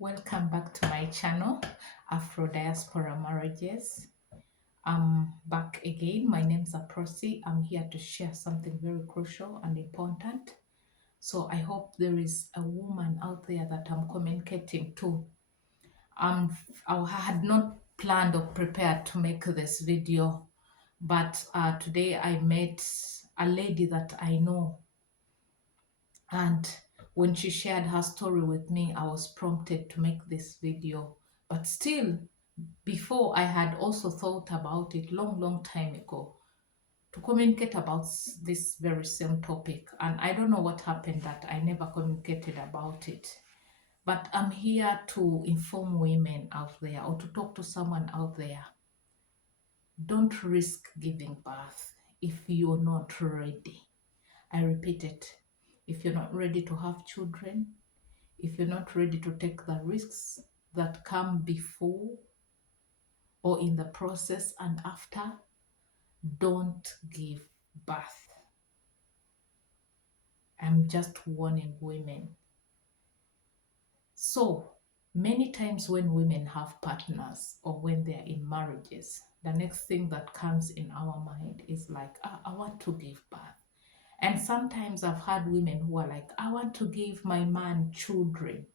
Welcome back to my channel, Afro Diaspora Marriages. I'm back again. My name's Aprosi. I'm here to share something very crucial and important. So I hope there is a woman out there that I'm communicating to. I had not planned or prepared to make this video, but today I met a lady that I know, and when she shared her story with me, I was prompted to make this video. But still, before, I had also thought about it long time ago to communicate about this very same topic. And I don't know what happened that I never communicated about it. But I'm here to inform women out there or to talk to someone out there. Don't risk giving birth if you're not ready. I repeat it. If you're not ready to have children, if you're not ready to take the risks that come before or in the process and after, don't give birth. I'm just warning women. So many times when women have partners or when they're in marriages, the next thing that comes in our mind is like, I want to give birth. And sometimes I've had women who are like, I want to give my man children.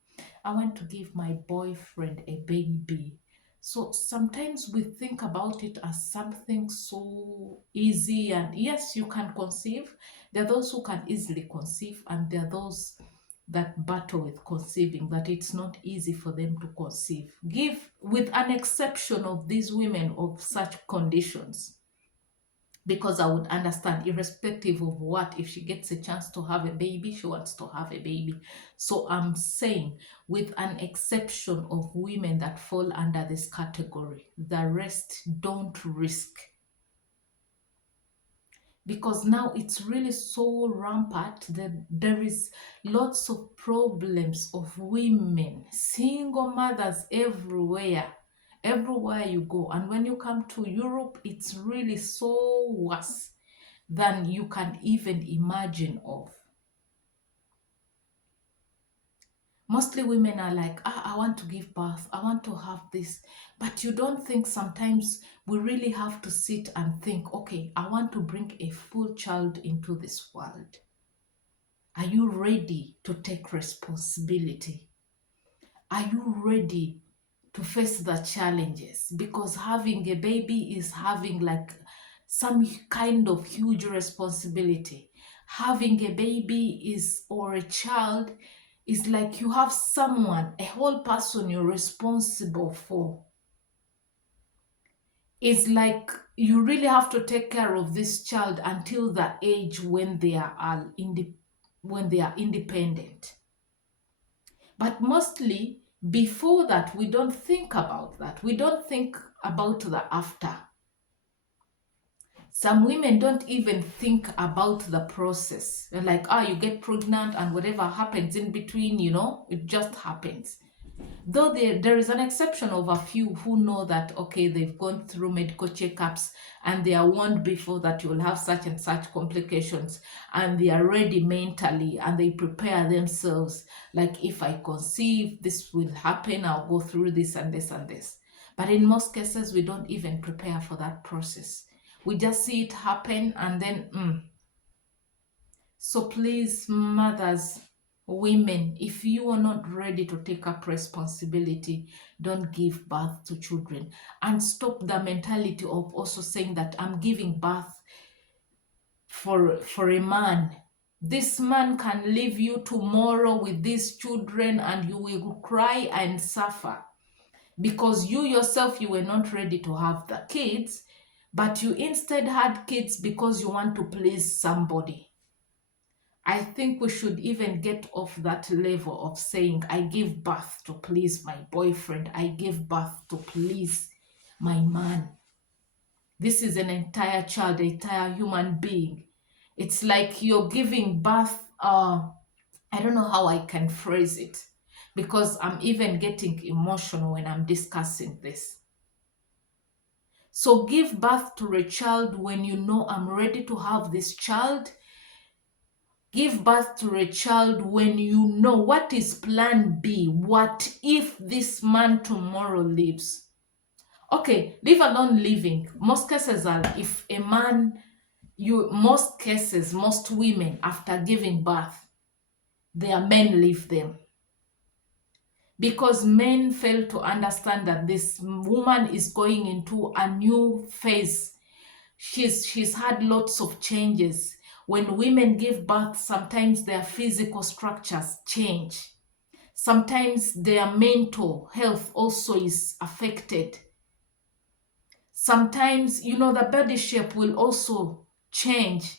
I want to give my boyfriend a baby. So sometimes we think about it as something so easy, and yes, you can conceive. There are those who can easily conceive, and there are those that battle with conceiving, that it's not easy for them to conceive. With an exception of these women of such conditions, because I would understand, irrespective of what, if she gets a chance to have a baby, she wants to have a baby. So I'm saying, with an exception of women that fall under this category, the rest don't risk. Because now it's really so rampant that there is lots of problems of women, single mothers everywhere you go. And when you come to Europe, it's really so worse than you can even imagine of. Mostly women are like, I want to give birth, I want to have this. But you don't think sometimes we really have to sit and think, okay, I want to bring a full child into this world. Are you ready to take responsibility? Are you ready to face the challenges? Because having a baby is having like some kind of huge responsibility. Having a baby or a child is like you have someone, a whole person you're responsible for. It's like you really have to take care of this child until the age when they are independent. But mostly before that, we don't think about that. We don't think about the after. Some women don't even think about the process. They're like, you get pregnant and whatever happens in between, it just happens. Though there is an exception of a few who know that, okay, they've gone through medical checkups and they are warned before that you will have such and such complications, and they are ready mentally and they prepare themselves. Like, if I conceive, this will happen, I'll go through this and this and this. But in most cases, we don't even prepare for that process. We just see it happen and then, So please, mothers, women, if you are not ready to take up responsibility, don't give birth to children. And stop the mentality of also saying that I'm giving birth for a man. This man can leave you tomorrow with these children and you will cry and suffer because you yourself, you were not ready to have the kids, but you instead had kids because you want to please somebody. I think we should even get off that level of saying, I give birth to please my boyfriend, I give birth to please my man. This is an entire child, an entire human being. It's like you're giving birth, I don't know how I can phrase it, because I'm even getting emotional when I'm discussing this. So give birth to a child when you know I'm ready to have this child. Give birth to a child when you know what is plan B. What if this man tomorrow leaves? Okay, leave alone leaving. Most cases are if a man, most cases, most women after giving birth, their men leave them. Because men fail to understand that this woman is going into a new phase. She's had lots of changes. When women give birth, sometimes their physical structures change. Sometimes their mental health also is affected. Sometimes, the body shape will also change.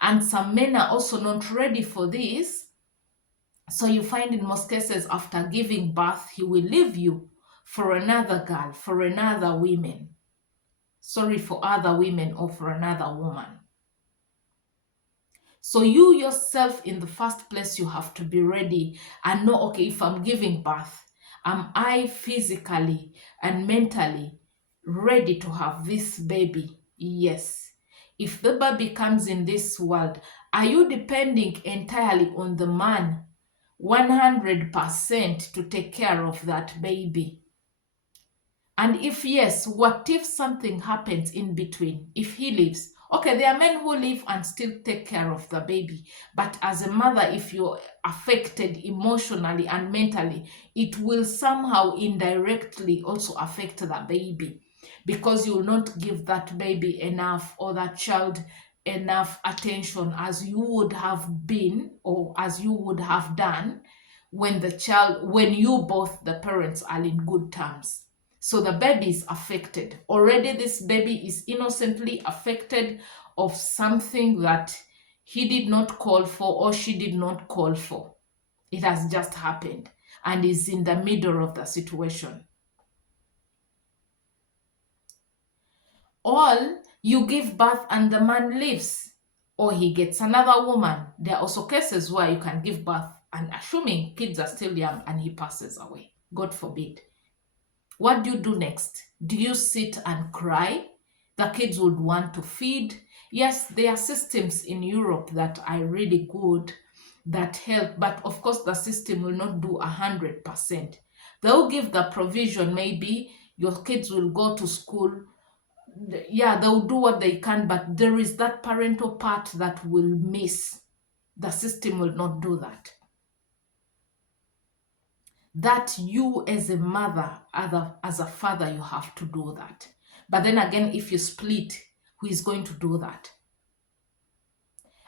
And some men are also not ready for this. So you find in most cases, after giving birth, he will leave you for another girl, for another woman. Sorry, for other women or for another woman. So you yourself, in the first place, you have to be ready and know, okay, if I'm giving birth, am I physically and mentally ready to have this baby? Yes. If the baby comes in this world, are you depending entirely on the man 100% to take care of that baby? And if yes, what if something happens in between? If he leaves, okay, there are men who live and still take care of the baby. But as a mother, if you're affected emotionally and mentally, it will somehow indirectly also affect the baby, because you will not give that baby enough, or that child enough attention as you would have been, or as you would have done when you both the parents are in good terms. So the baby is affected. Already this baby is innocently affected of something that he did not call for or she did not call for. It has just happened and is in the middle of the situation. All you give birth and the man leaves, or he gets another woman. There are also cases where you can give birth and, assuming kids are still young, and he passes away. God forbid. What do you do next? Do you sit and cry? The kids would want to feed. Yes, there are systems in Europe that are really good, that help, but of course the system will not do 100%. They'll give the provision, maybe your kids will go to school. Yeah, they'll do what they can, but there is that parental part that will miss. The system will not do that. That you as a mother, as a father, you have to do that. But then again, if you split, who is going to do that?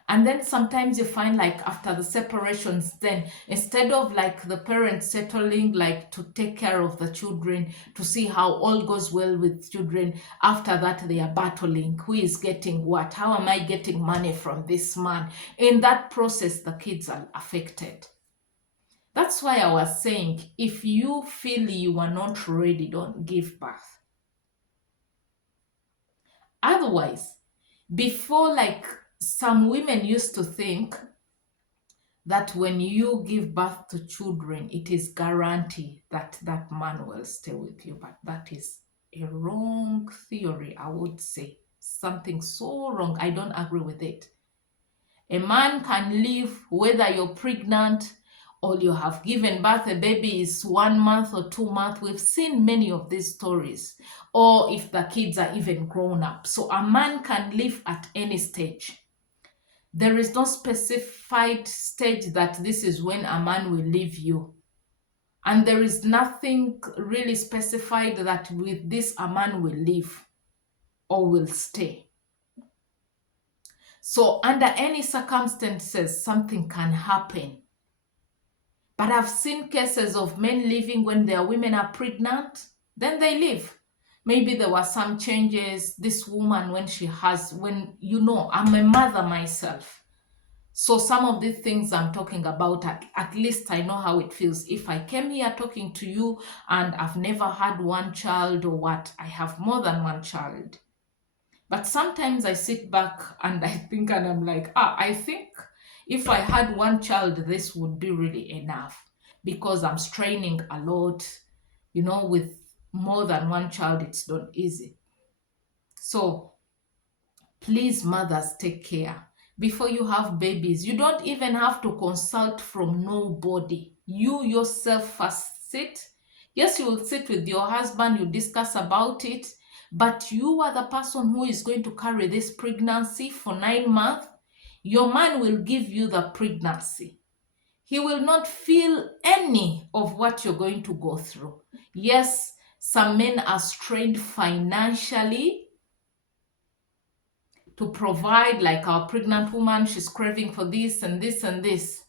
And then sometimes you find, like, after the separations, then instead of like the parents settling, like, to take care of the children, to see how all goes well with children, after that they are battling, who is getting what, how am I getting money from this man? In that process, the kids are affected. That's why I was saying, if you feel you are not ready, don't give birth. Otherwise, before, like, some women used to think that when you give birth to children, it is guaranteed that that man will stay with you. But that is a wrong theory, I would say. Something so wrong. I don't agree with it. A man can leave whether you're pregnant or you have given birth, a baby is 1 month or 2 months. We've seen many of these stories. Or if the kids are even grown up. So a man can leave at any stage. There is no specified stage that this is when a man will leave you. And there is nothing really specified that with this a man will leave or will stay. So under any circumstances, something can happen. But I've seen cases of men leaving when their women are pregnant, then they leave. Maybe there were some changes. This woman, I'm a mother myself. So some of the things I'm talking about, at least I know how it feels. If I came here talking to you and I've never had one child, or what, I have more than one child. But sometimes I sit back and I think, and I'm like, I think if I had one child, this would be really enough, because I'm straining a lot. With more than one child, it's not easy. So please, mothers, take care. before you have babies. You don't even have to consult from nobody. You yourself first sit. Yes, you will sit with your husband, you discuss about it, but you are the person who is going to carry this pregnancy for 9 months. Your man will give you the pregnancy. He will not feel any of what you're going to go through. Yes, some men are strained financially to provide, like our pregnant woman, she's craving for this and this and this.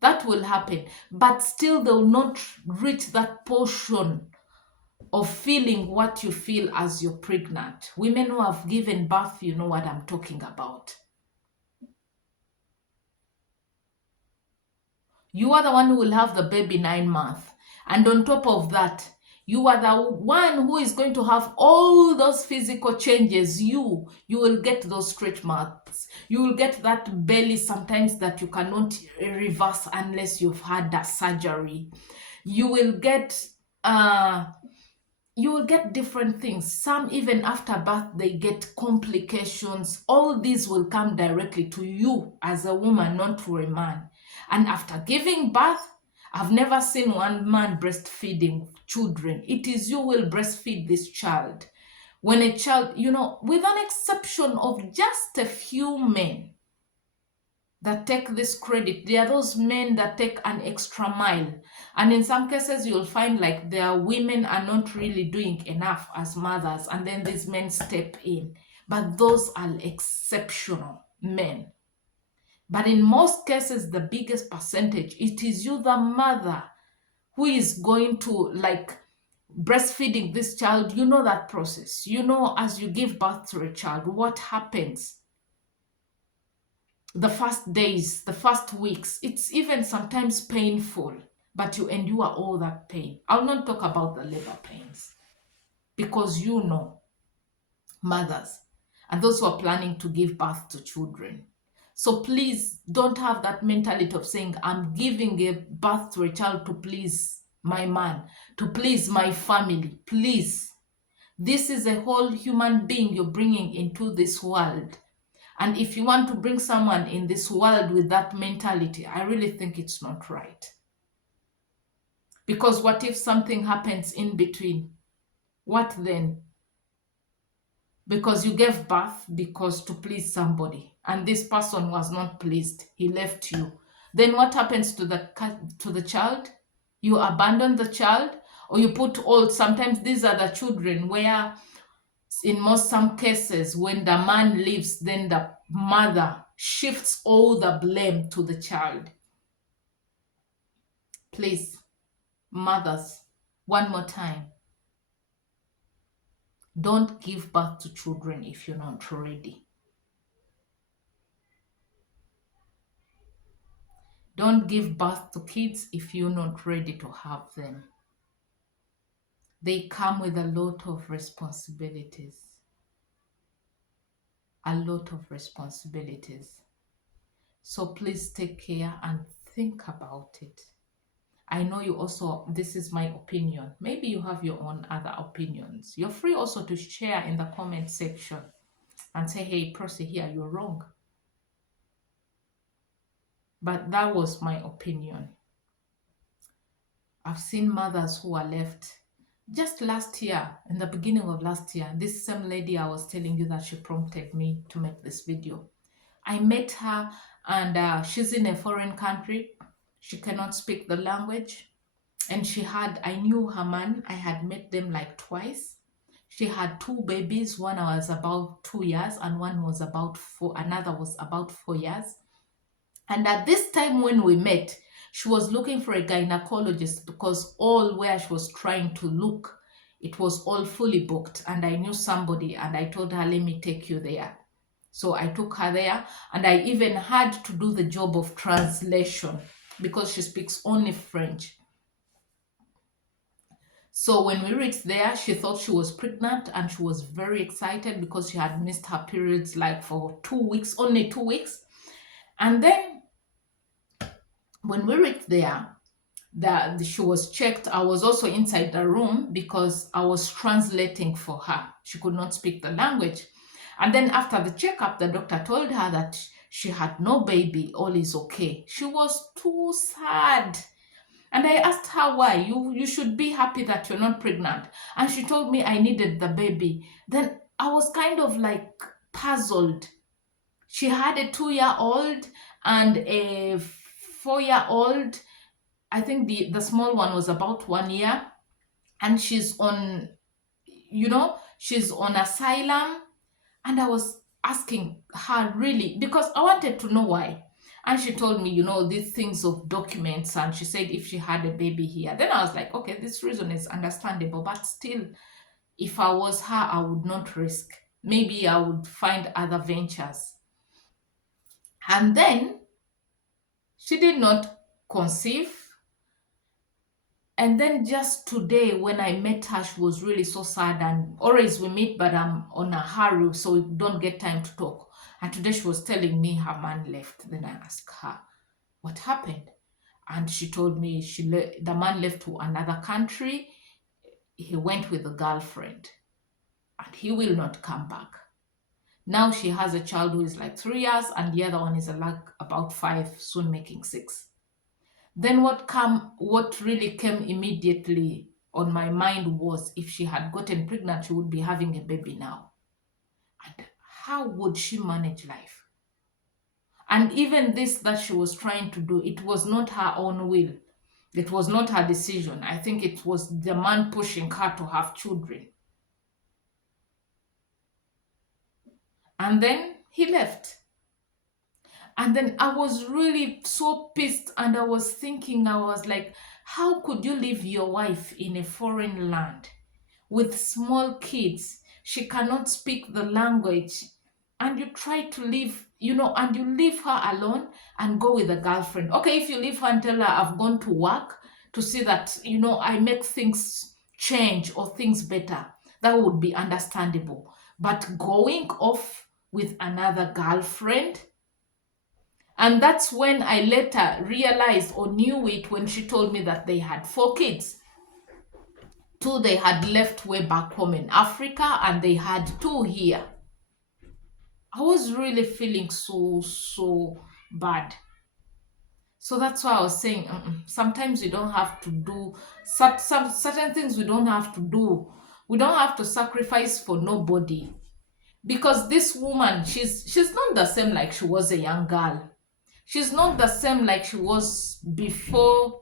That will happen, but still they will not reach that portion of feeling what you feel as you're pregnant. Women who have given birth, you know what I'm talking about. You are the one who will have the baby 9 months. And on top of that, you are the one who is going to have all those physical changes. You will get those stretch marks. You will get that belly sometimes that you cannot reverse unless you've had that surgery. You will get different things. Some, even after birth, they get complications. All these will come directly to you as a woman, not to a man. And after giving birth, I've never seen one man breastfeeding children. It is you will breastfeed this child. When a child, with an exception of just a few men that take this credit, there are those men that take an extra mile. And in some cases, you'll find like their women are not really doing enough as mothers, and then these men step in. But those are exceptional men. But in most cases, the biggest percentage, it is you, the mother, who is going to breastfeeding this child. You know that process. You know, as you give birth to a child, what happens. The first days, the first weeks, it's even sometimes painful, but you endure all that pain. I'll not talk about the labor pains, because you know, mothers and those who are planning to give birth to children. So please don't have that mentality of saying, I'm giving a birth to a child to please my man, to please my family. Please, this is a whole human being you're bringing into this world. And if you want to bring someone in this world with that mentality, I really think it's not right. Because what if something happens in between? What then? Because you gave birth because to please somebody, and this person was not pleased, he left you. Then what happens to the child? You abandon the child, or you put all, sometimes these are the children where in some cases, when the man leaves, then the mother shifts all the blame to the child. Please, mothers, one more time, don't give birth to children if you're not ready. Don't give birth to kids if you're not ready to have them. They come with a lot of responsibilities. A lot of responsibilities. So please take care and think about it. I know you also, this is my opinion. Maybe you have your own other opinions. You're free also to share in the comment section and say, hey, Prosy, here, you're wrong. But that was my opinion. I've seen mothers who are left. Just last year, in the beginning of last year, this same lady I was telling you that she prompted me to make this video. I met her, and she's in a foreign country. She cannot speak the language. And I knew her man. I had met them like twice. She had 2 babies. One was about 2 years and one was about 4. Another was about 4 years. And at this time when we met, she was looking for a gynecologist because all where she was trying to look, it was all fully booked. And I knew somebody, and I told her, let me take you there. So I took her there, and I even had to do the job of translation because she speaks only French. So when we reached there, she thought she was pregnant, and she was very excited because she had missed her periods like for 2 weeks, only 2 weeks. And then when we reached there, she was checked. I was also inside the room because I was translating for her. She could not speak the language. And then after the checkup, the doctor told her that She had no baby, all is okay. She was too sad. And I asked her why. You should be happy that you're not pregnant. And she told me I needed the baby. Then I was kind of like puzzled. She had a 2 year old and a 4 year old. I think the small one was about 1 year. And she's on, she's on asylum. And I was asking her really because I wanted to know why. And she told me, these things of documents. And she said if she had a baby here. Then I was like, okay, this reason is understandable. But still, if I was her, I would not risk. Maybe I would find other ventures. And then she did not conceive. And then just today, when I met her, she was really so sad. And always we meet, but I'm on a hurry, so we don't get time to talk. And today she was telling me her man left. Then I asked her, what happened? And she told me the man left to another country. He went with a girlfriend and he will not come back. Now she has a child who is like 3 years and the other one is like about 5, soon making 6. Then what really came immediately on my mind was if she had gotten pregnant, she would be having a baby now. And how would she manage life? And even this that she was trying to do, it was not her own will. It was not her decision. I think it was the man pushing her to have children. And then he left. And then I was really so pissed and I was thinking, I was like, how could you leave your wife in a foreign land with small kids? She cannot speak the language. And you try to leave, and you leave her alone and go with a girlfriend. Okay, if you leave her and tell her I've gone to work to see that, I make things change or things better, that would be understandable. But going off with another girlfriend, and that's when I later realized or knew it when she told me that they had 4 kids. 2 they had left way back home in Africa and they had 2 here. I was really feeling so bad. So that's why I was saying sometimes we don't have to do some certain things we don't have to do. We don't have to sacrifice for nobody. Because this woman, she's not the same like she was a young girl. She's not the same like she was before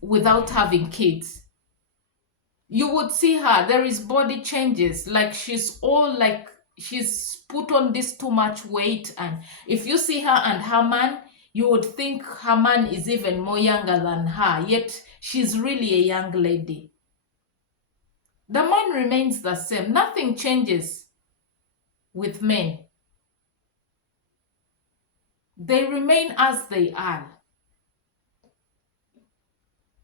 without having kids. You would see her, there is body changes, like she's put on this too much weight. And if you see her and her man, you would think her man is even more younger than her, yet she's really a young lady. The man remains the same. Nothing changes with men. They remain as they are.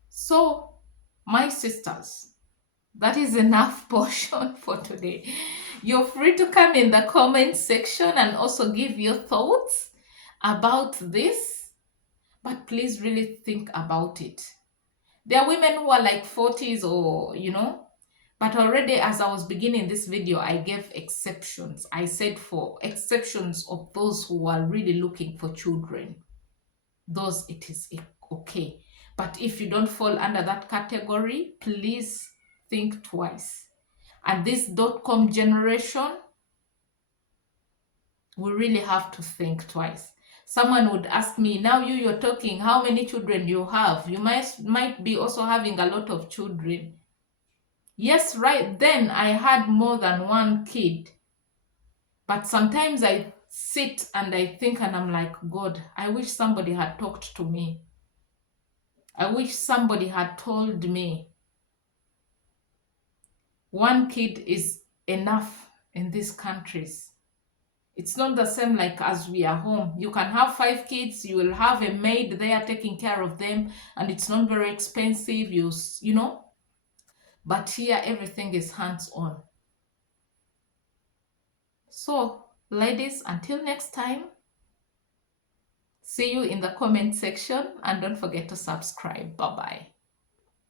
So, my sisters, that is enough portion for today. You're free to come in the comment section and also give your thoughts about this. But please really think about it. There are women who are like 40s or, but already as I was beginning this video, I gave exceptions. I said for exceptions of those who are really looking for children, those it is okay. But if you don't fall under that category, please think twice. And this .com generation, we really have to think twice. Someone would ask me, now you're talking, how many children you have? You might be also having a lot of children. Yes, right then I had more than 1 kid. But sometimes I sit and I think and I'm like, God, I wish somebody had talked to me. I wish somebody had told me 1 kid is enough in these countries. It's not the same like as we are home. You can have 5 kids, you will have a maid there taking care of them, and it's not very expensive, you know. But here, everything is hands-on. So, ladies, until next time, see you in the comment section, and don't forget to subscribe. Bye-bye.